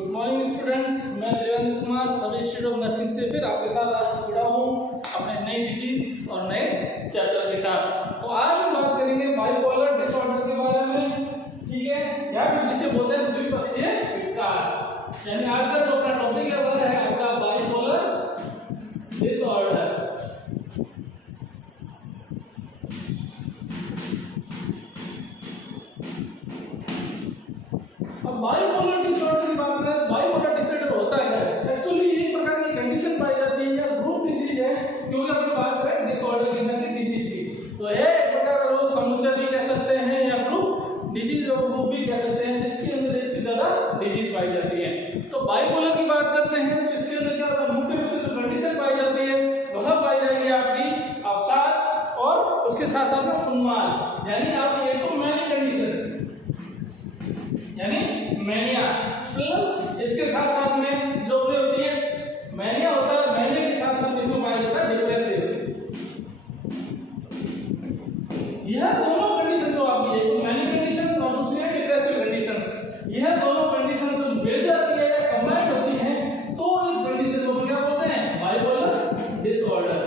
Good morning students, मैं देवेंद्र कुमार सब institute of nursing से फिर आपके साथ आज जुड़ा हूँ अपने नए डिजीज और नए चैप्टर के साथ। तो आज हम बात करेंगे बाइपोलर डिसऑर्डर के बारे में, ठीक है, या फिर जिसे बोलते हैं द्विपक्षीय विकार। यानी आज का जो अपना टॉपिक है वो है आपका बाइपोलर डिसऑर्डर। अब बाइपोलर डिसऑर्डर की बात करें, बाइपोलर डिसऑर्डर होता है एक्चुअली एक प्रकार की कंडीशन पाई जाती है या ग्रुप डिजीज है, क्योंकि अपन बात करें डिसऑर्डर की मतलब डिजीज की, तो ये एक प्रकार का रोग समुच्चय भी कह सकते हैं या ग्रुप डिजीज और ग्रुप भी कह सकते हैं, जिसके अंदर एक से ज्यादा डिजीज पाई जाती है। तो बाइपोलर की बात करते हैं तो इसके अंदर क्या होता है, मुख्य रूप से जो कंडीशन पाई जाती है वह पाई जाएगी आपकी अवसाद और उसके साथ साथ में उन्माद, यानी आप ये तो मैनी कंडीशन यानी मैनिया प्लस इसके साथ साथ में जो भी होती है मैनिया होता है, मैनिया के साथ साथ इसमें पाया जाता है डिप्रेसिव। यह दोनों कंडीशन जो आपकी एक मैनी कंडीशन और दूसरी है डिप्रेसिव कंडीशन, यह दोनों कंडीशन जो मिल जाती है या कंबाइंड होती हैं तो इस कंडीशन को क्या बोलते हैं, बाइपोलर डिसऑर्डर।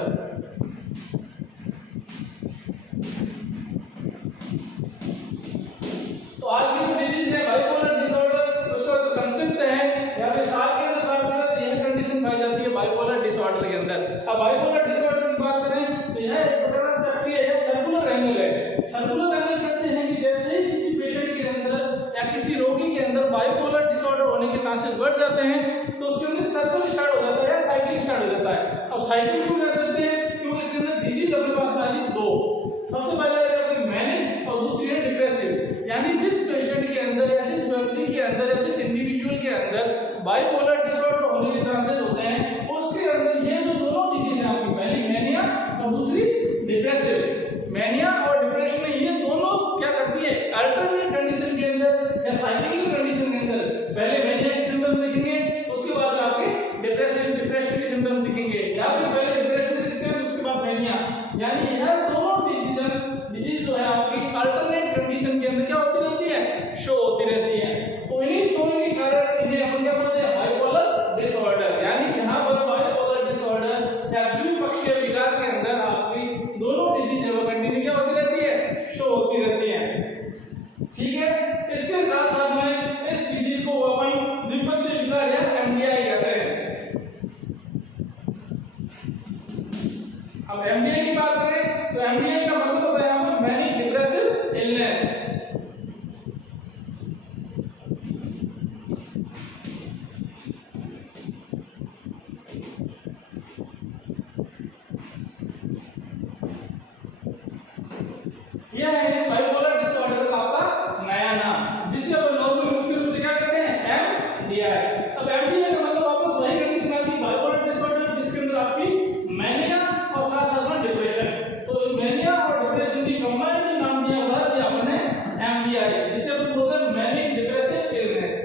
तो आज की जो डिजीज है बाइपोलर डिसऑर्डर, उसका जो संक्षिप्त है या फिर साल के अंदर बात करें तो यह कंडीशन पाई जाती है बाइपोलर डिसऑर्डर के अंदर। अब बाइपोलर डिसऑर्डर की बात करें तो यह एक प्रकार का चक्रीय है, सर्कुलर एंगल है। सर्कुलर एंगल कैसे है कि जैसे ही किसी पेशेंट के अंदर या किसी रोगी के अंदर बाइपोलर डिसऑर्डर होने के चांसेस बढ़ जाते हैं तो उसके अंदर सर्कल स्टार्ट हो जाता है या साइकिल स्टार्ट हो जाता है। अब साइकिल क्यों कह सकते हैं, क्योंकि इसके अंदर डिजीज अपने पास आ गई दो, सबसे पहले आ गई मैनिक और दूसरी है डिप्रेसिव। यानी जिस पेशेंट के अंदर या जिस व्यक्ति के अंदर या जिस इंडिविजुअल के अंदर बाइपोलर डिसऑर्डर होने के चांसेस होते हैं उसके अंदर ये जो दोनों डिजीज हैं आपकी, पहली मैनिया और दूसरी डिप्रेसिव, मैनिया और डिप्रेशन ये दोनों क्या करती है अल्टरनेट कंडीशन के अंदर या साइक्लिकल कंडीशन के अंदर पहले मैनिया के सिम्टम्स दिखेंगे, उसके बाद आपके डिप्रेशन के सिम्टम्स दिखेंगे, या फिर पहले डिप्रेशन दिखते हैं उसके बाद मैनिया। यानी यह दोनों डिजीज जो है आपकी अल्टरनेट कंडीशन के अंदर क्या होती रहती है, शो होती रहती है। तो इन्हीं शोइंग के कारण इन्हें हम क्या बोलते हैं, बाइपोलर डिसऑर्डर। यानी यहाँ पर बाइपोलर डिसऑर्डर या द्विपक्षीय विकार के अंदर आपकी दोनों डिजीज है वो कंटिन्यू क्या होती रहती है, शो होती रहती है, ठीक है। इसके साथ साथ में इस डिजीज को अपन द्विपक्षीय विकार या एमडीआई कहते हैं। अब एमडीआई की बात करें तो एमडीआई का मतलब होता है यहाँ पर मैनिक डिप्रेसिव इलनेस। यह है इस बाइपोलर डिसऑर्डर का आपका नया नाम, जिसे हम नॉर्मली मुख्य रूप से क्या कहते हैं, एमडीआई। अब एमडीआई का मतलब वापस वही कंडीशन आती है बाइपोलर डिसऑर्डर जिसके अंदर आपकी मैनिया और साथ साथ में डिप्रेशन, तो मैनिया और डिप्रेशन की कंबाइंड जो नाम दिया हुआ है हमने एमडीआई, जिसे अपन बोलते हैं मैनिक डिप्रेसिव इलनेस,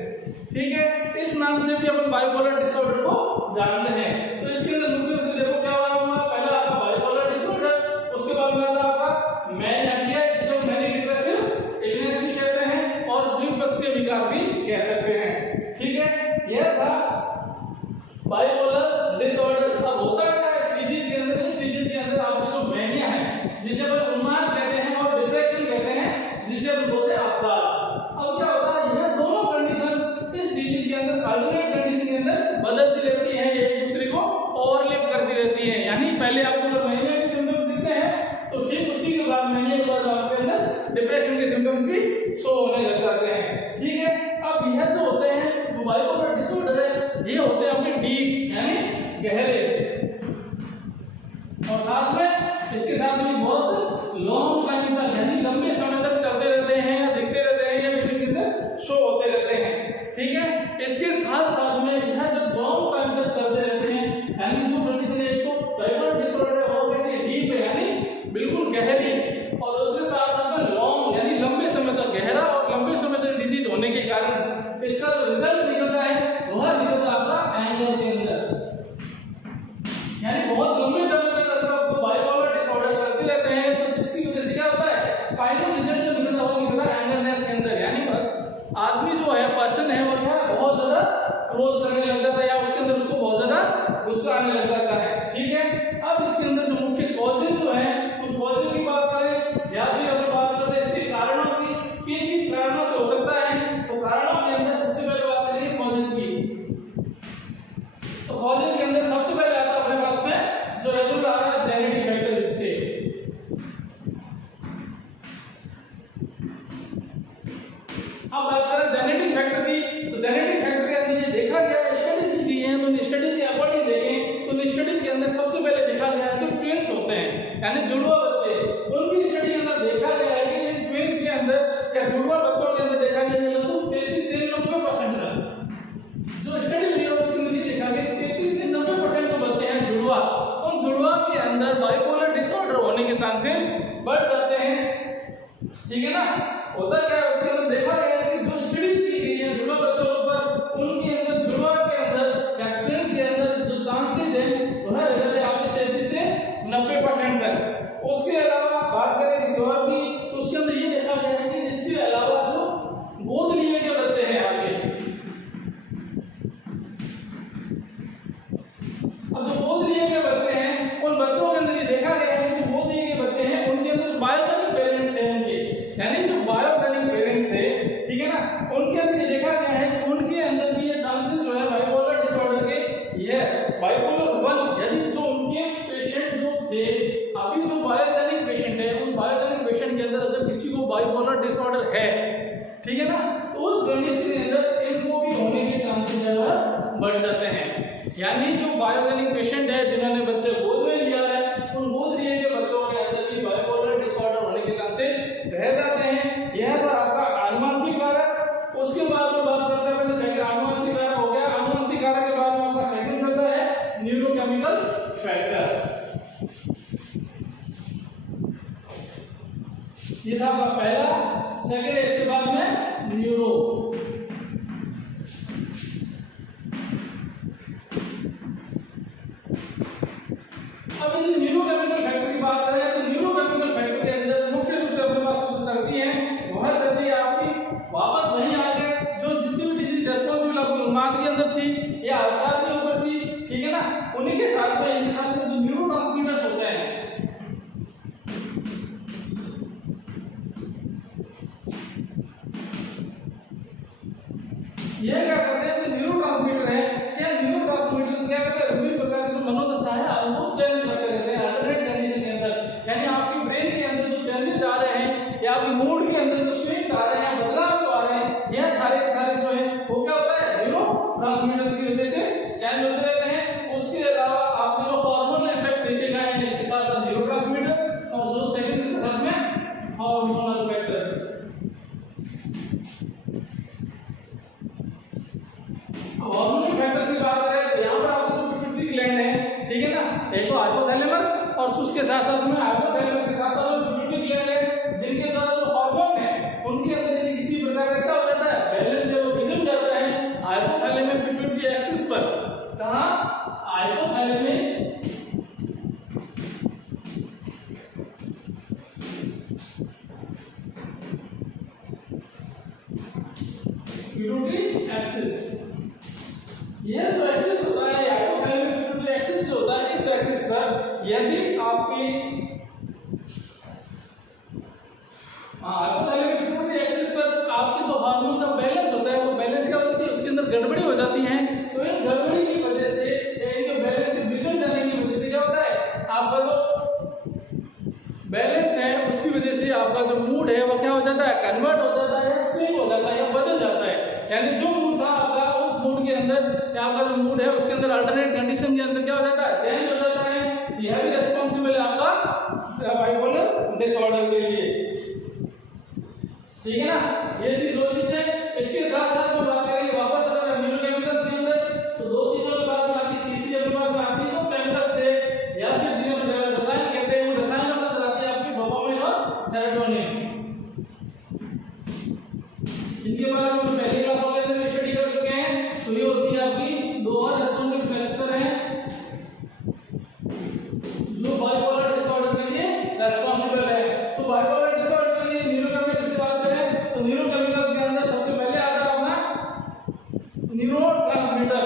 ठीक है। इस नाम से भी अपन बाइपोलर डिसऑर्डर को जानते हैं। तो इसके अंदर मुख्य रूप से देखो क्या हुआ, पहला आपका बाइपोलर डिसऑर्डर, उसके बाद में आता आपका एमडीआई जिसे हम मैनिक डिप्रेसिव इलनेस भी कहते हैं और द्विपक्षीय विकार भी कह सकते हैं, ठीक है। यह था बाइपोलर डिसऑर्डर। अब होता क्या है इस डिजीज के अंदर, इस डिजीज के अंदर आपको जो मैनिया है जिसे हम उन्माद कहते हैं और डिप्रेशन कहते हैं जिसे हम बोलते हैं अवसाद। अब क्या होता है, यह दोनों कंडीशन इस डिजीज के अंदर अल्टरनेट कंडीशन के अंदर बदलती रहती हैं, एक दूसरे को ओवरलैप करती रहती हैं। यानी पहले आपको जब मैनिया के सिम्टम्स दिखते हैं तो ठीक उसी के बाद मैनिया के बाद आपके अंदर डिप्रेशन के सिम्टम्स भी शो होने लग जाते हैं, ठीक है। अब यह जो होते हैं वो बाइपोलर डिसऑर्डर है, ये होते हैं आपके डीप यानी गहरे, और साथ में इसके साथ में बहुत लॉन्ग टाइम तक यानी लंबे समय तक चलते रहते हैं या दिखते रहते हैं या पेशेंट के अंदर शो होते रहते हैं, ठीक है। इसके साथ साथ में यह जब लॉन्ग टाइम तक चलते रहते हैं यानी जो कंडीशन है, एक तो बाइपोलर डिसऑर्डर है वो कैसे डीप है यानी बिल्कुल गहरी, और उसके साथ साथ में लॉन्ग यानी लंबे समय तक गहरा और लंबे समय तक डिजीज होने के कारण इसका जो रिजल्ट निकलता है वह निकलता है आपका एंगर के अंदर। यानी बहुत लंबे समय तक अगर आपको बाइपोलर डिसऑर्डर चलते रहते हैं तो जिसकी वजह से क्या होता है, फाइनल रिजल्ट जो निकलता है वो निकलता है एंगरनेस के अंदर। यानी आदमी जो है पर्सन है वो क्या बहुत ज्यादा क्रोध करने लग जाता है या उसके अंदर उसको बहुत ज्यादा गुस्सा आने लग जाता है। ठीक है, अब इसके अंदर जो मुख्य कॉजेज जो है उस कॉजेज की बात करें या फिर अगर बात करें इसके कारणों की, किन कारणों से हो सकता है, तो कारणों के अंदर सबसे पहले बात करेंगे कॉजेज की। तो कॉजेज के अंदर सबसे पहले आता है अपने पास में जो रेगुलर आ रहा है जेनेटिक फैक्टर। इसके अब बात करें जेनेटिक फैक्टर की, तो जेनेटिक फैक्टर के अंदर ये देखा गया है, स्टडीज की गई है, तो स्टडीज के अकॉर्डिंग देखें तो स्टडीज के अंदर सबसे पहले देखा गया है जो ट्विंस होते हैं यानी जुड़वा बच्चे, उनकी स्टडी के अंदर देखा गया है कि इन ट्विंस के अंदर या जुड़वा बच्चों के अंदर देखा गया है लगभग 33 से 90% जो स्टडी हुई है उसमें ये देखा गया 33 से 90% जो बच्चे हैं जुड़वा, उन जुड़वा के अंदर बाइपोलर डिसऑर्डर होने के चांसेस बढ़ जाते हैं। ठीक है ना, होता क्या है उसके अंदर देखा गया है कि जो स्टडीज की गई है जुड़वा बच्चों पर, उनके अंदर जुड़वा के अंदर या ट्विंस के अंदर जो चांसेस है वह रहता है आपके 33 से 90% तक। उसके अलावा बात करें किसी और भी तो उसके अंदर ये देखा गया है कि इसके अलावा जो गोद लिए गए बच्चे हैं आपके, अब जो गोद लिए गए बच्चे हैं उन बच्चों के अंदर ये देखा गया है कि जो गोद लिए गए बच्चे हैं उनके अंदर जो बायोजेनिक पेरेंट्स हैं उनके, यानी जो बायोजेनिक पेरेंट्स है, ठीक है ना, उनके अंदर ये देखा गया है कि उनके अंदर भी ये चांसेस जो है बाइपोलर डिसऑर्डर के, ये बाइपोलर 1 यानी जो उनके पेशेंट जो थे, अभी जो बायोजेनिक पेशेंट है उन बायोजेनिक पेशेंट के अंदर अगर किसी को बाइपोलर डिसऑर्डर है, ठीक है ना, तो उस कंडीशन के अंदर इनको भी होने के चांसेस जो है बढ़ जाते हैं। यानी जो बायोजेनिक पेशेंट है जिन्होंने बच्चे गोद में लिया है, उन गोद लिए गए बच्चों के अंदर भी बाइपोलर डिसऑर्डर होने के चांसेस रह जाते हैं। यह था आपका आनुवंशिक कारक। उसके बाद में बात करते हैं पहले सेकंड आनुवंशिक कारक हो गया, आनुवंशिक कारक के बाद में आपका सेकंड शब्द है न्यूरोकेमिकल फैक्टर। ये था आपका पहला, सेकंड इसके बाद में न्यूरो। अब यदि न्यूरोकेमिकल फैक्टर की बात करें तो न्यूरोकेमिकल फैक्टर के अंदर मुख्य रूप से अपने पास चलती है वह चलती है आपकी वापस वहीं आगे जो जितनी भी डिजीज रेस्पॉन्सिबल आपकी उन्माद के अंदर थी या अवसाद के ऊपर थी, ठीक है ना, उन्हीं के साथ में इनके साथ में जो न्यूरोट्रांसमीटर्स होते हैं, ये क्या करते हैं जो न्यूरोट्रांसमीटर है, क्या न्यूरोट्रांसमीटर क्या करते हैं विभिन्न प्रकार के जो मनोदशा है वो चेंज करते रहते हैं अल्टरनेट कंडीशन के अंदर, यानी आपकी ब्रेन के अंदर जो चेंजेस आ रहे हैं या आपके मूड के अंदर जो स्विंग्स आ रहे हैं, बदलाव जो आ रहे हैं, यह सारे के सारे जो है वो क्या होता है न्यूरोट्रांसमीटर की वजह से चेंज होते रहते हैं। उसके अलावा आपने जो हार्मोनल इफेक्ट देखे गए हैं इसके साथ साथ न्यूरोट्रांसमीटर और जो सेकंड इसके साथ में हार्मोनल फैक्टर्स। हार्मोनल फैक्टर्स की बात करें तो यहाँ पर आपको जो पिट्यूटरी ग्लैंड है, ठीक है ना, एक तो हाइपोथैलेमस और उसके साथ साथ में हाइपोथैलेमस के साथ साथ जो पिट्यूटरी ग्लैंड है जिनके द्वारा जो हार्मोन है उनके अंदर यदि किसी प्रकार का क्या हो जाता है बैलेंस है वो बिगड़ जाता है हाइपोथैलेमस पिट्यूटरी एक्सिस पर। कहाँ हाइपोथैलेमस पिट्यूटरी एक्सिस, यह जो एक्सिस होता है हाइपोथैलेमस पिट्यूटरी एक्सिस जो होता है, इस एक्सिस पर यदि आपकी हाइपोथैलेमस पिट्यूटरी एक्सिस पर आपके जो हार्मोन का बैलेंस होता है वो बैलेंस क्या होती है उसके अंदर गड़बड़ी हो जाती है, तो इन गड़बड़ी की वजह से या इनके बैलेंस से बिगड़ जाने की वजह से क्या होता है आपका जो बैलेंस है उसकी वजह से आपका जो मूड है वो क्या हो जाता है कन्वर्ट हो जाता है, स्विंग हो जाता है या बदल जाता है। यानी जो मूड था आपका उस मूड के अंदर या आपका जो मूड है उसके अंदर अल्टरनेट कंडीशन के अंदर क्या हो जाता है चेंज हो जाता है। यह भी रिस्पांसिबल है आपका बाइपोलर डिसऑर्डर के लिए, ठीक है ना। ये थी दो चीजें। इसके साथ साथ में बात करेंगे वापस अगर न्यूरोकेमिकल्स के अंदर तो दो चीजों के बाद आती तीसरी अपने पास आती है जो केमिकल्स थे या फिर जिन्हें रसायन कहते हैं, वो रसायनों के अंदर आती है आपकी डोपामाइन और सेरोटोनिन। इनके बारे में पहले क्लासों के अंदर स्टडी कर चुके हैं, तो ये होती है आपकी दो और रेस्पॉन्सिबल फैक्टर हैं जो बाइपोलर डिसऑर्डर के लिए रेस्पॉन्सिबल है। तो बाइपोलर डिसऑर्डर के लिए न्यूरोकेमिकल्स की बात करें तो न्यूरोकेमिकल्स के अंदर सबसे पहले आता है अपना न्यूरोट्रांसमीटर।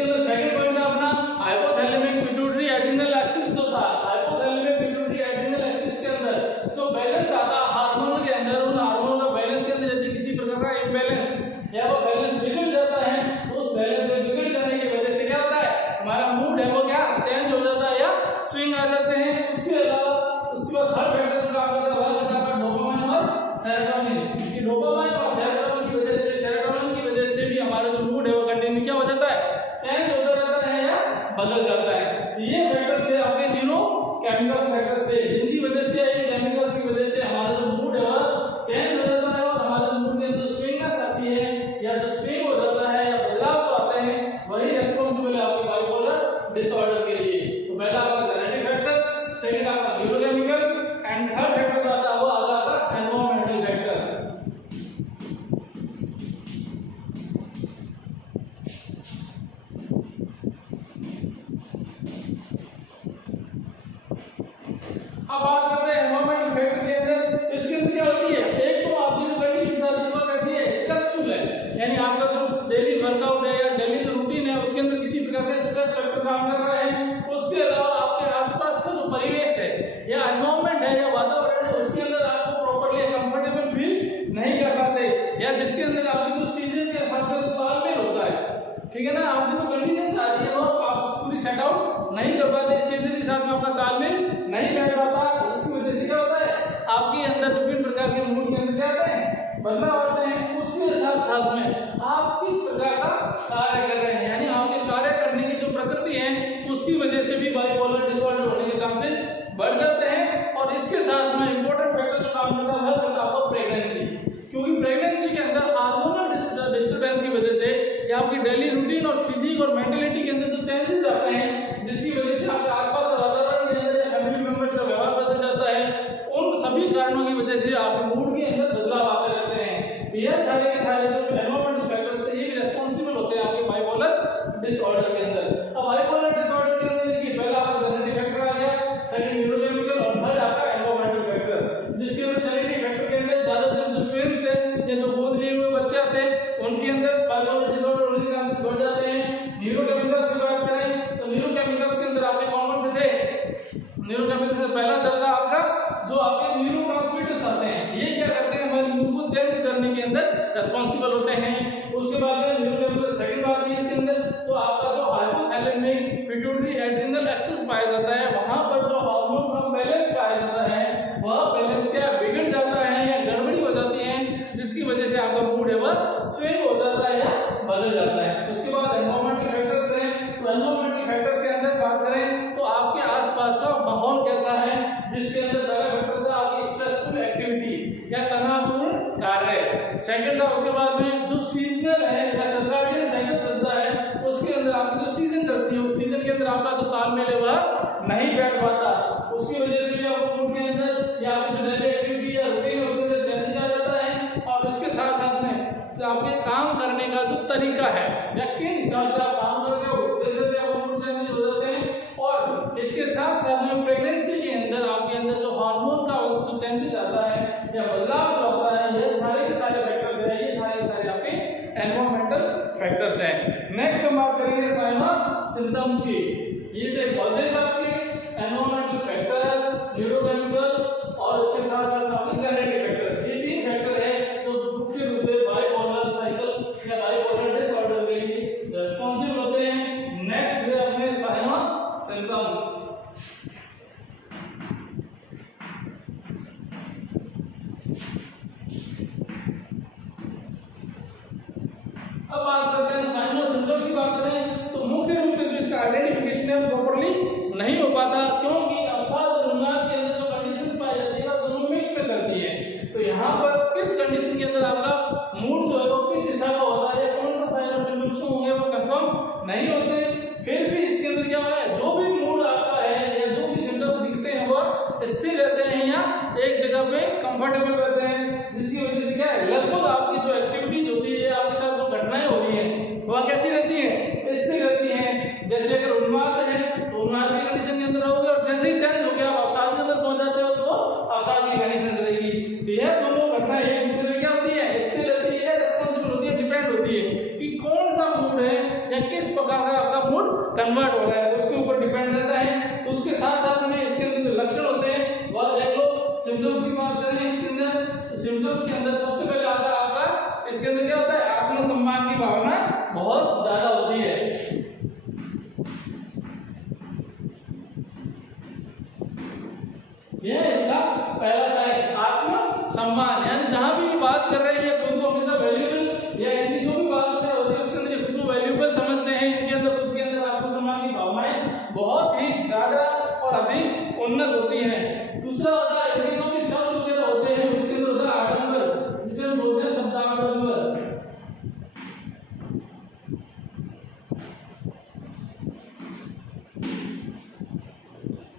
इसके अंदर सेकंड पॉइंट था अपना हाइपोथैलेमिक पिट्यूटरी एड्रिनल एक्सिस जो था, हाइपोथैलेमिक पिट्यूटरी एड्रिनल एक्सिस के अंदर जो बैलेंस आता हार्मोन के अंदर, उन हार्मोन का बैलेंस के अंदर यदि किसी प्रकार का इम्बैलेंस या वो बैलेंस बिगड़ जाता है, तो उस बैलेंस में बिगड़ जाने की वजह से क्या होता है, हमारा मूड है वो क्या चेंज हो जाता है या स्विंग आ जाते हैं। उसके अलावा उसके बाद थर्ड फैक्टर जो काम करता है वह होता है डोपामाइन और सेरोटोनिन। ये डोपामाइन और सेरोटोनिन की वजह से, सेरोटोनिन की वजह से भी हमारा जो मूड है वो कंटिन्यू क्या हो जाता है, चेंज होता रहता है या बदल जाता है। तो ये फैक्टर से आपके तीनों केमिकल्स फैक्टर्स थे जिनकी वजह से, ये केमिकल्स की वजह से हमारा जो मूड है वह चेंज हो जाता है और हमारे मूड में जो स्विंगनेस आती है या जो स्विंग हो जाता है या बदलाव जो आते हैं वही रिस्पांसिबल है आपके बाइपोलर डिसऑर्डर के लिए। तो पहला आपका जेनेटिक फैक्टर, सेकंड आपका न्यूरोकेमिकल एंड थर्ड फैक्टर जो आता है वो आपका एनवायरमेंटल फैक्टर। अब बात करते हैं एनवायरमेंटल फैक्टर के अंदर, इसके अंदर क्या होती है, एक तो आपकी जो कंडीशन आती है वो कैसी है, स्ट्रेसफुल है, यानी आपका जो डेली वर्कआउट है या डेली जो रूटीन है उसके अंदर किसी प्रकार का स्ट्रेस फैक्टर काम कर रहा है। उसके अलावा आपके आसपास का जो परिवेश है या एनवायरनमेंट है या वातावरण है उसके अंदर आपको प्रॉपर्ली कंफर्टेबल फील नहीं कर पाते, या जिसके अंदर आपकी जो सीजन के साथ में तालमेल होता है, ठीक है ना, आपकी जो कंडीशंस आ रही है वो आप पूरी सेट आउट नहीं कर पाते, सीजन के साथ में आपका तालमेल नहीं बैठ पाता, जिसकी वजह से क्या होता है आपके अंदर विभिन्न प्रकार के मूड के अंदर क्या आते हैं, बदलाव आते हैं। उसके साथ साथ में आप किस प्रकार का कार्य कर रहे हैं, यानी आपके कार्य करने की जो प्रकृति है उसकी वजह से भी बाइपोलर डिसऑर्डर होने के चांसेस बढ़ जाते हैं। और इसके साथ में इंपॉर्टेंट फैक्टर जो काम करता है वो आपको प्रेगनेंसी, क्योंकि प्रेगनेंसी के अंदर हार्मोनल डिस्टर्बेंस की वजह से या आपकी डेली रूटीन और फिजिक और मेंटलिटी के अंदर जो चेंजेस आते हैं जिसकी वजह से आपके आसपास वातावरण के अंदर या फैमिली मेंबर्स का व्यवहार बदल जाता है, उन सभी कारणों की वजह से आपके मूड के अंदर बदलाव आते रहते हैं। तो यह सारे के सारे जो एनवायरमेंटल फैक्टर्स हैं ये रिस्पांसिबल होते हैं आपके बाइपोलर डिसऑर्डर के अंदर। अब बाइपोलर डिसऑर्डर के अंदर देखिए पहला आपका जेनेटिक फैक्टर आ गया, सेकंड न्यूरोकेमिकल और थर्ड आपका एनवायरमेंटल फैक्टर। जिसके अंदर जेनेटिक फैक्टर के अंदर ज्यादातर जो ट्विन्स है या जो गोद लिए हुए बच्चे आते हैं उनके अंदर बाइपोलर डिसऑर्डर होने के चांसेस बढ़ जाते हैं। न्यूरोकेमिकल्स की बात करें तो न्यूरोकेमिकल्स के अंदर आपके कौन कौन से थे, न्यूरोकेमिकल्स से पहला चलता है आपका जो आपके न्यूरोट्रांसमीटर्स आते हैं, ये क्या करते हैं हमारे मूड को चेंज करने के अंदर रिस्पांसिबल होते हैं। उसके बाद में न्यूरोकेमिकल सेकंड बात है इसके अंदर तो आपका जो हाइपोथैलेमिक पिट्यूटरी एड्रिनल एक्सिस पाया जाता है, वहां पर जो हार्मोन का बैलेंस पाया जाता है वह बैलेंस क्या बिगड़ जाता है या गड़बड़ी हो जाती है, जिसकी वजह से आपका मूड है वह स्विंग हो जाता है या बदल जाता है। उसके बाद एनवायरमेंटल फैक्टर्स हैं, तो एनवायरमेंटल फैक्टर्स के अंदर बात करें तो आपके आसपास का माहौल कैसा है, जिसके अंदर पहला फैक्टर था आपकी स्ट्रेसफुल एक्टिविटी या तनावपूर्ण कार्य। सेकंड था उसके बाद में जो सीजनल है या सर्काडियन साइकिल चलता है उसके अंदर आपकी जो सीजन चलती है उस सीजन के अंदर आपका जो तालमेल है वह नहीं बैठ पाता, उसकी वजह से भी आपको मूड के अंदर या आपकी जो डेली एक्टिविटी या रूटीन है उसके अंदर चेंजेस आ जाता है। और उसके साथ साथ में तो आपके काम करने का जो तरीका है या किन हिसाब से आप काम करते हो उसके अंदर भी आपको मूड चेंजेस हो जाते हैं। और इसके साथ साथ में प्रेगनेंसी के अंदर आपके अंदर जो हार्मोन का जो चेंजेस आता है या बदलाव जो आता है ये सारे के सारे फैक्टर्स हैं, ये सारे के सारे आपके एनवायरमेंटल फैक्टर्स हैं। नेक्स्ट हम बात करेंगे साइन ऑफ सिम्टम्स की। ये थे कॉजेज आपके एनवायरमेंटल फैक्टर्स, न्यूरोकेमिकल और इसके साथ साथ आपके जेनेटिक फैक्टर्स। ये तीन फैक्टर है जो मुख्य रूप से बाइपोलर साइकिल या बाइपोलर डिसऑर्डर के लिए रिस्पांसिबल होते हैं। नेक्स्ट है अपने साइन ऑफ सिम्टम्स। अब बात करते हैं साइन ऑफ सिम्टम्स की बात करें तो मुख्य रूप से जो इसका आइडेंटिफिकेशन है प्रॉपर्ली नहीं हो पाता, क्योंकि अवसाद और उन्माद के अंदर जो कंडीशंस पाई जाती है वो दोनों मिक्स में चलती है। तो यहाँ पर किस कंडीशन के अंदर आपका मूड जो है वो किस हिसाब का होता है, कौन सा साइन ऑफ सिम्टम्स होंगे वो कंफर्म नहीं होते। फिर भी इसके अंदर क्या है, जो भी मूड आपका है या जो भी सिम्टम्स दिखते हैं वो स्थिर रहते हैं या एक जगह पे कंफर्टेबल रहते हैं, जिसकी वजह से क्या है लगभग आपकी जो एक्टिविटीज होती है आपके साथ जो घटनाएं हो रही है वह कैसी रहती है, स्थिर रहती हैं। जैसे अगर उन्माद है तो उन्माद की कंडीशन के अंदर रहोगे और जैसे ही चेंज हो गया आप अवसाद के अंदर पहुंच जाते हो तो अवसाद की कंडीशन रहेगी। तो यह दोनों घटनाएं एक दूसरे में क्या होती है, स्थिर रहती है, रिस्पांसिबल होती है, डिपेंड होती है कि कौन सा मूड है या किस प्रकार का आपका इसके अंदर क्या होता है, आत्मसम्मान की भावना बहुत ज्यादा होती है। यह इसका पहला साइड आत्मसम्मान, यानी जहां भी बात कर रहे हैं ये खुद को हमेशा वैल्यूएबल या इनकी जो भी बात होती है उसके अंदर खुद को वैल्यूएबल समझते हैं, इनके अंदर खुद के अंदर आत्मसम्मान की भावनाएं बहुत ही ज्यादा और अधिक उन्नत होती हैं। दूसरा होता है इनके जो भी शब्द वगैरह होते हैं उसके अंदर होता है आडंबर, जिसे हम बोलते हैं शब्दाडंबर।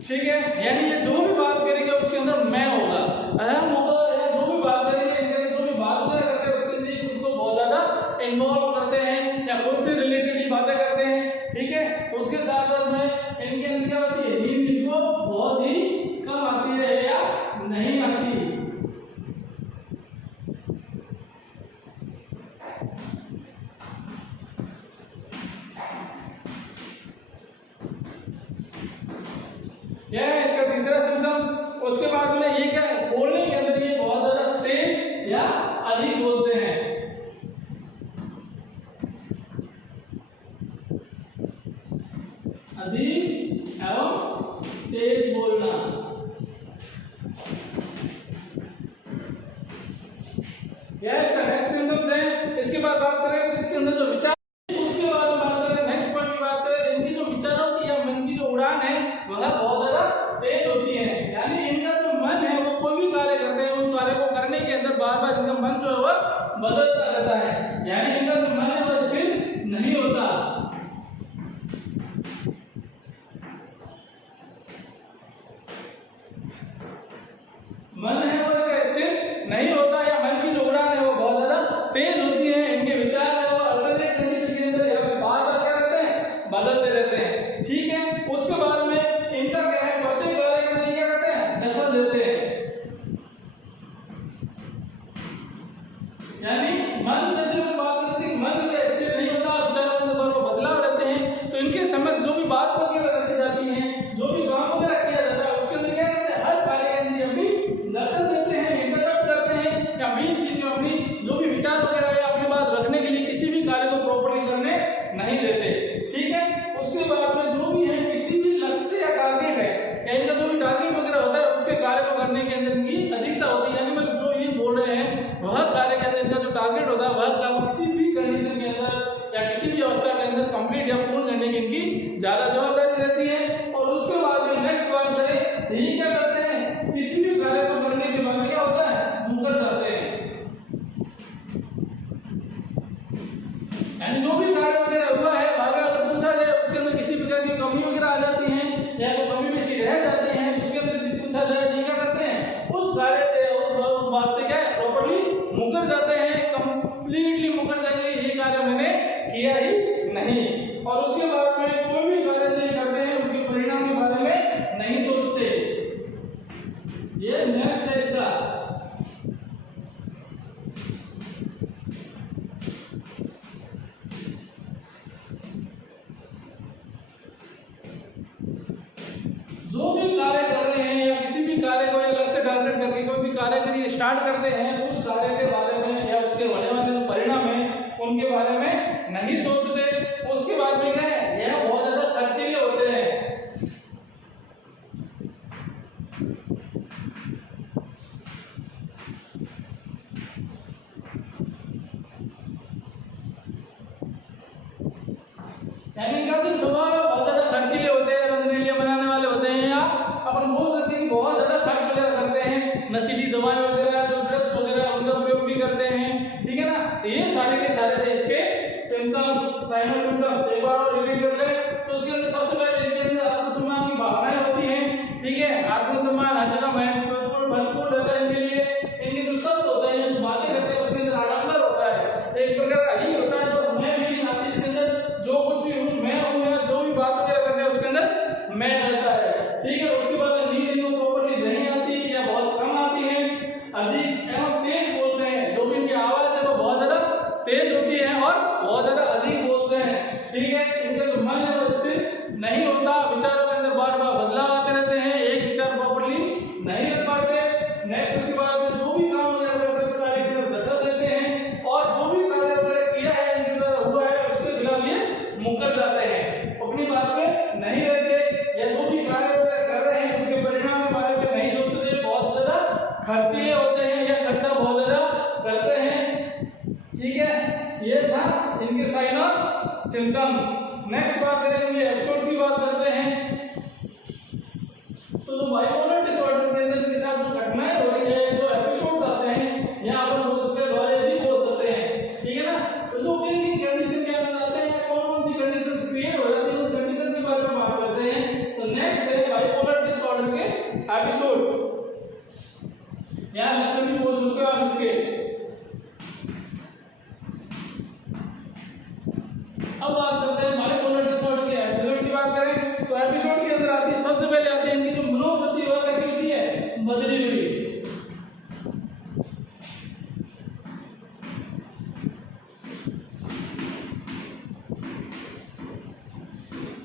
ठीक है, यानी ये जो भी बात करेंगे उसके अंदर मैं होगा, अहम होगा, या जो भी बात करेंगे इनके जो भी बात वगैरह करते हैं उसके अंदर खुद को बहुत ज्यादा इन्वॉल्व करते हैं या खुद से रिलेटेड ही बातें करते हैं। ठीक है, उसके साथ साथ में इनके अंदर क्या होती है, नींद इनको बहुत ही कम आती है या नहीं आती। यह इसका तीसरा सिम्टम्स। उसके बाद में ये क्या है, बोलने के अंदर ये बहुत ज्यादा तेज या अधिक बोलते हैं। अधिक एवं तेज बोलना। यह इसका नेक्स्ट सिम्टम्स है। इसके बाद बात करें तो इसके अंदर जो विचार, उसके बाद बात करें नेक्स्ट पॉइंट की बात करें, इनकी जो विचारों की या मन की जो उड़ान है वह बहुत ज्यादा तेज होती है। यानी इनका जो मन है वो कोई भी कार्य करते हैं उस कार्य को करने के अंदर बार बार इनका मन जो है वह बदलता रहता है, यानी इनका जो मन है वह स्थिर नहीं होता। मन है वो स्थिर नहीं होता या मन की जो उड़ान है वो बहुत ज्यादा तेज होती है। इनके विचार है वो अल्टरनेट कंडीशन के अंदर यहाँ पे बार बार क्या रहते हैं, बदलते रहते हैं। ठीक है, उसके बाद में इनका क्या है, प्रत्येक कार्य के अंदर क्या करते हैं, दखल देते हैं। यानी मन, जैसे हम बात करते हैं मन स्थिर नहीं होता, विचारों के अंदर वो बदलाव रहते हैं, तो इनके समक्ष जो भी बात वगैरह रखी जाती है, जो भी काम वगैरह किया जाता है उसके अंदर क्या करते हैं, हर कार्य के अंदर अपनी दखल देते हैं, इंटरप्ट करते हैं या बीच बीच में अपनी जो भी विचार वगैरह है अपनी बात रखने के लिए किसी भी कार्य को प्रॉपर्ली करने नहीं देते। ठीक है, उसके बाद में जो भी है किसी भी लक्ष्य या टारगेट है या इनका जो भी टारगेट वगैरह होता है उसके कार्य को करने के अंदर इनकी अधिकता होती है। यानी मतलब जो ये बोल रहे हैं वह कार्य के अंदर इनका जो टारगेट होता है वह काम किसी भी कंडीशन के अंदर या किसी भी अवस्था के अंदर कंप्लीट या पूर्ण करने की इनकी ज्यादा जवाबदारी रहती है। और उसके बाद में नेक्स्ट बात करें, ये क्या करते हैं, किसी भी कार्य को करने के बाद क्या होता है, मुकर जाते हैं। यानी जो भी कार्य वगैरह हुआ है बार-बार अगर पूछा जाए उसके अंदर किसी प्रकार की कमी वगैरह आ जाती है या कोई कमी बेशी रह जाती है, उसके अंदर पूछा जाए तो क्या करते हैं, उस कार्य से उस बात से क्या है, प्रॉपर्ली मुकर जाते हैं, कंप्लीटली मुकर जाएंगे, ये कार्य मैंने किया ही नहीं। और उसके बाद में कोई भी कार्य जो करते हैं उसके परिणाम के बारे में नहीं सोचते। ये नेक्स्ट है इसका। जो भी कार्य कर रहे हैं या किसी भी कार्य को या लक्ष्य टारगेट करके कोई भी कार्य करिए स्टार्ट करते हैं, उस कार्य के बारे में या उसके होने वाले जो परिणाम है उनके बारे में नहीं सोचते। उसके बाद में क्या है, यह बहुत ज्यादा खर्चीले होते हैं। यानी इनका जो स्वभाव है बहुत ज्यादा खर्चीले होते हैं, रंगरेलियां बनाने वाले होते हैं, या अपन बोल सकते हैं बहुत ज्यादा खर्च वगैरह करते हैं, नशीली दवाएं वगैरह जो ड्रग्स वगैरह उनका प्रयोग भी करते हैं। ठीक है ना, तो ये सारे के सारे थे इसके सिम्टम्स, साइन और सिम्टम्स। एक बार और रिपीट कर ले तो उसके अंदर सबसे पहले इनके अंदर आत्मसम्मान की भावनाएं होती हैं। ठीक है, आत्मसम्मान हर जगह महत्वपूर्ण रहता है इनके लिए। इनके जो शब्द होते हैं, जो बातें रहते हैं उसके अंदर आडंबर होता है, एक प्रकार का ही होता है, बस मैं भी आती इसके अंदर, जो कुछ भी हूँ मैं हूँ या जो भी बात वगैरह करते हैं उसके अंदर मैं रहता है। ठीक है, उसके बाद नींद इनको प्रॉपर्ली नहीं आती या बहुत कम आती है, अधिक एवं तेज बोलते हैं, जो भी इनकी आवाज है वो बहुत ज्यादा तेज होती है और बहुत ज्यादा अधिक बोलते हैं। ठीक है, इनका जो मन है वो स्थिर नहीं होता, विचारों के अंदर बार बार बदलाव आते रहते हैं, एक विचार प्रॉपर्ली नहीं रख पाते। नेक्स्ट उसके बाद में जो भी काम वगैरह करते हैं उस कार्य के अंदर दखल देते हैं और जो ये था इनके साइन और सिम्टम्स। नेक्स्ट बात करेंगे एपिसोड्स की बात करते हैं। तो जो बाइपोलर डिसऑर्डर के अंदर के साथ जो घटनाएं हो रही है, जो एपिसोड्स आते हैं, यहाँ पर बोल सकते हैं द्वारे भी बोल सकते हैं, ठीक है ना। तो जो किन कंडीशन के अंदर आते हैं, कौन कौन सी कंडीशंस क्रिएट हो जाती है, उस कंडीशन के बारे में बात करते हैं। तो नेक्स्ट है बाइपोलर डिसऑर्डर के एपिसोड्स। यहाँ लक्षण भी बोल सकते हो आप इसके। अब बात करते हैं बाइपोलर डिसऑर्डर के एपिसोड की बात करें तो एपिसोड के अंदर आती है, सबसे पहले आती है इनकी जो मनोवृत्ति और कैसी होती है, बदली हुई।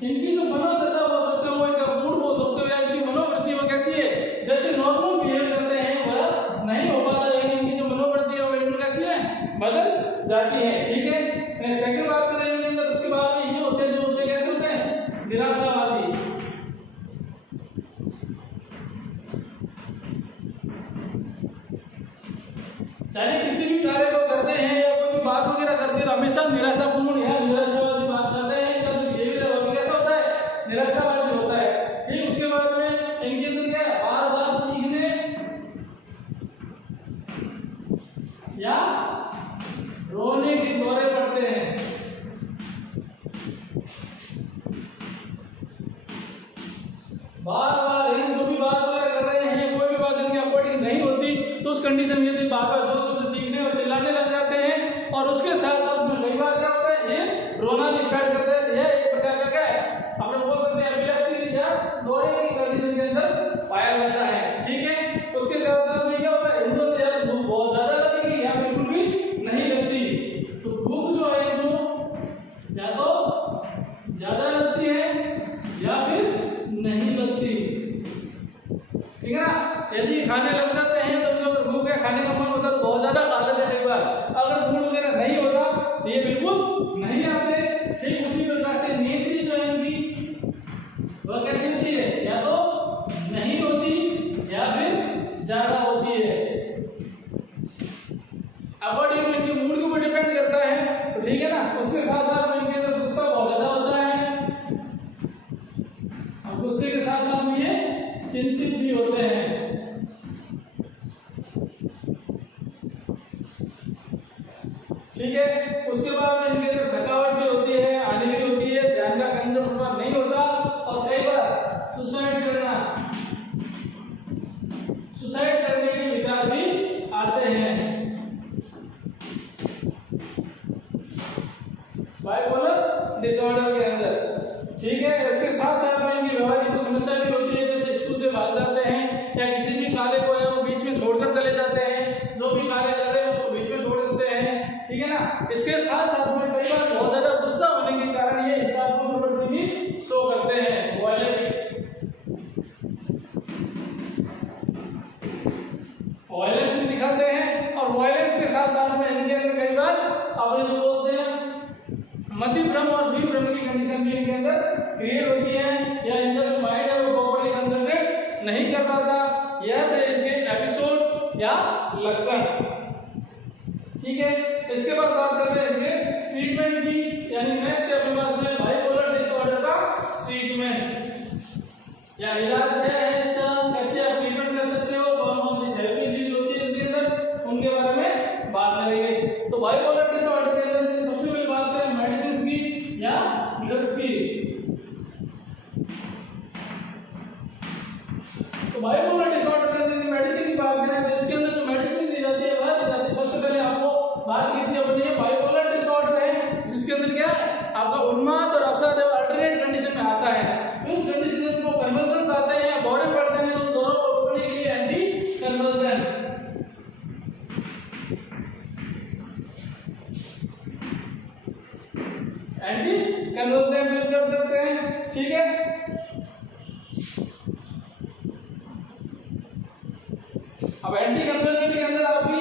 इनकी जो मनोदशा बोल सकते हो, इनका मूड बोल सकते हो, या इनकी मनोवृत्ति वो कैसी है, जैसे नॉर्मल बिहेव करते हैं वह नहीं हो पाता, यानी इनकी जो मनोवृत्ति है वो इनमें कैसी है, बदल जाती है, ठीक है। सेकंड बात करें इनके अंदर, उसके बाद में ये होते हैं जो होते हैं कैसे होते हैं, निराशावादी। यानी किसी भी कार्य को करते हैं या कोई भी बात वगैरह करते हैं हमेशा निराशापूर्ण या निराशावादी बात करते हैं। इनका जो बिहेवियर है वो कैसा होता है, निराशावादी होता है, ठीक। उसके बाद में इनके अंदर क्या है, बार बार चीखने या रोने के दौरे पड़ते हैं। बार बार जो भी बात वगैरह कर रहे हैं, कोई भी बात इनके अकॉर्डिंग नहीं होती तो उस कंडीशन में यदि बार बार जोर से चीखने और चिल्लाने लग जाते हैं, और उसके साथ साथ में कई बार क्या होता है, ये रोना भी स्टार्ट करते हैं। यह एक प्रकार का क्या है, आप लोग बोल सकते हैं एपिलेप्सी या दौरे की कंडीशन के अंदर पाया जाता है, ठीक है। उसके साथ साथ में क्या होता है, इनको यार भूख बहुत ज्यादा लगेगी या बिल्कुल भी नहीं लगती। तो भूख जो है इनको या तो ज्यादा लगती है या फिर नहीं लगती, ठीक है ना। यदि खाने लग जाते हैं तो उनको अगर भूख है, खाने का मन होता है तो बहुत ज्यादा खा लेते हैं एक बार। अगर मूड वगैरह नहीं होता तो ये बिल्कुल नहीं आते, ठीक। उसी प्रकार से नींद भी जो है इनकी वह कैसी होती है, या तो नहीं होती या फिर ज्यादा होती है। अकॉर्डिंग टू इनके मूड के ऊपर डिपेंड करता है, तो ठीक है ना। उसके साथ साथ में इनके अंदर गुस्सा बहुत ज्यादा होता है, और गुस्से के साथ साथ में ये चिंतित भी होते हैं, ठीक है। उसके बाद में इनके अंदर थकावट भी होती है, आने भी होती है, ध्यान का केंद्र नहीं होता, और कई बार सुसाइड करने के विचार भी आते हैं बाइपोलर डिसऑर्डर के अंदर, ठीक है। इसके साथ साथ में इनकी व्यवहारिक समस्या भी होती है, जैसे स्कूल से भाग जाते हैं या किसी भी कार्य को है वो बीच में छोड़कर चले जाते हैं, जो भी कार्य कर रहे हैं उसको बीच में छोड़ देते हैं, ठीक है ना। इसके साथ साथ में कई बार बहुत ज्यादा गुस्सा होने के कारण ये हिंसात्मक प्रवृत्ति भी शो करते हैं, वायलेंस भी दिखाते हैं। और वायलेंस के साथ साथ में इनके अंदर कई बार अपने जो बोलते हैं मति भ्रम और विभ्रम की कंडीशन भी इनके अंदर क्रिएट होती है, या इनका जो माइंड है वो प्रॉपर्ली कंसंट्रेट नहीं कर पाता। यह थे इसके एपिसोड्स या लक्षण, ठीक है। इसके बाद बात करते हैं इसके ट्रीटमेंट की, यानी नेक्स्ट अपने पास में बाइपोलर डिसऑर्डर का ट्रीटमेंट या इलाज क्या है इसका, कैसे आप ट्रीटमेंट कर सकते हो, कौन कौन सी थेरेपी चीज होती है इसके अंदर, उनके बारे में बात करेंगे। तो बाइपोलर डिसऑर्डर के अंदर सबसे पहले बात करें मेडिसिन की या ड्रग्स की। तो बाइपोलर डिसऑर्डर के अंदर मेडिसिन की बात करें तो इसके अंदर जो मेडिसिन दी जाती है वह दी जाती है, सबसे पहले आपको बात की थी अपनी बाइपोलर डिसऑर्डर है, जिसके अंदर क्या है, आपका उन्माद और अवसाद अल्टरनेट कंडीशन में आता है। तो इस कंडीशन में जो कन्वर्जन्स आते हैं या दौरे पड़ते हैं, तो दौरों को रोकने के लिए एंटी कन्वर्जन, यूज कर सकते हैं, ठीक है। अब एंटी कन्वर्जन के अंदर आपकी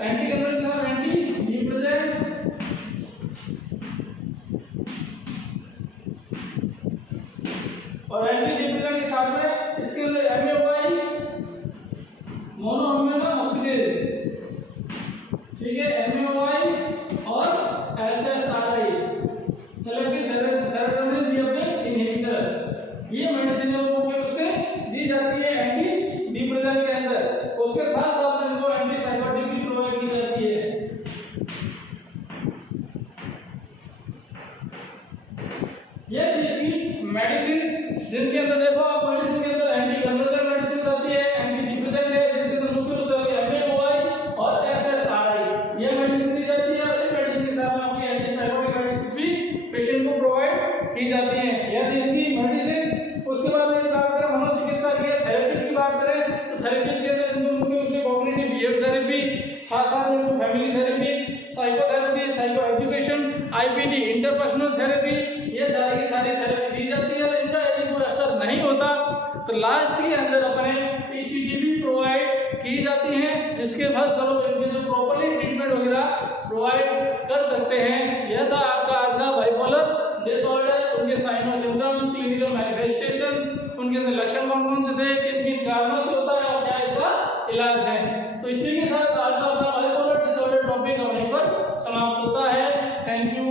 एंटी कन्वर्जन और एंटी डिप्रेसेंट, और एंटी डिप्रेसेंट के साथ में इसके अंदर एमओआई मोनोअम्ल ऑक्सीडेज, ठीक है, एमओआई और SSRI selective serotonin reuptake inhibitor. ये मेडिसिन मुख्य रूप से दी जाती है एंटी डिप्रेसेंट के अंदर, उसके साथ साथ इनको एंटीसाइकोटिक भी प्रोवाइड की जाती है। ये इसकी मेडिसिन जिनके अंदर देखो आप मेडिसिन के अंदर एंटी कन्वर्जन मेडिसिन आती है, एंटी डिप्रेसेंट है जिसके अंदर मुख्य रूप से MAOI और SSRI ये मेडिसिन दी जाती है। और इन मेडिसिन के साथ में आपकी एंटीसाइकोटिक मेडिसिन भी पेशेंट को प्रोवाइड की जाती है। यदि इनकी मेडिसिन उसके बाद में बात करें मनोचिकित्सा की थेरेपीज की बात करें तो थेरेपीज के अंदर इनको मुख्य रूप से कॉग्निटिव बिहेवियर थेरेपी, साथ साथ में family therapy, psychotherapy, psycho education, IPT interpersonal therapy, ये सारी की सारी थेरेपी दी जाती है। इनका यदि कोई असर नहीं होता तो लास्ट के अंदर अपने ECT भी प्रोवाइड की जाती है, जिसके फलस्वरूप इनके जो प्रॉपर्ली ट्रीटमेंट वगैरह प्रोवाइड कर सकते हैं। यह था आपका आज का बाइपोलर डिसऑर्डर, उनके साइन और सिम्टम्स, क्लिनिकल मैनिफेस्टेशंस, उनके अंदर लक्षण कौन कौन से थे, किन किन कारणों से होता है और क्या इसका इलाज है। तो इसी के साथ आज का अपना बाइपोलर डिसऑर्डर टॉपिक हमारे पर समाप्त होता है। Thank you.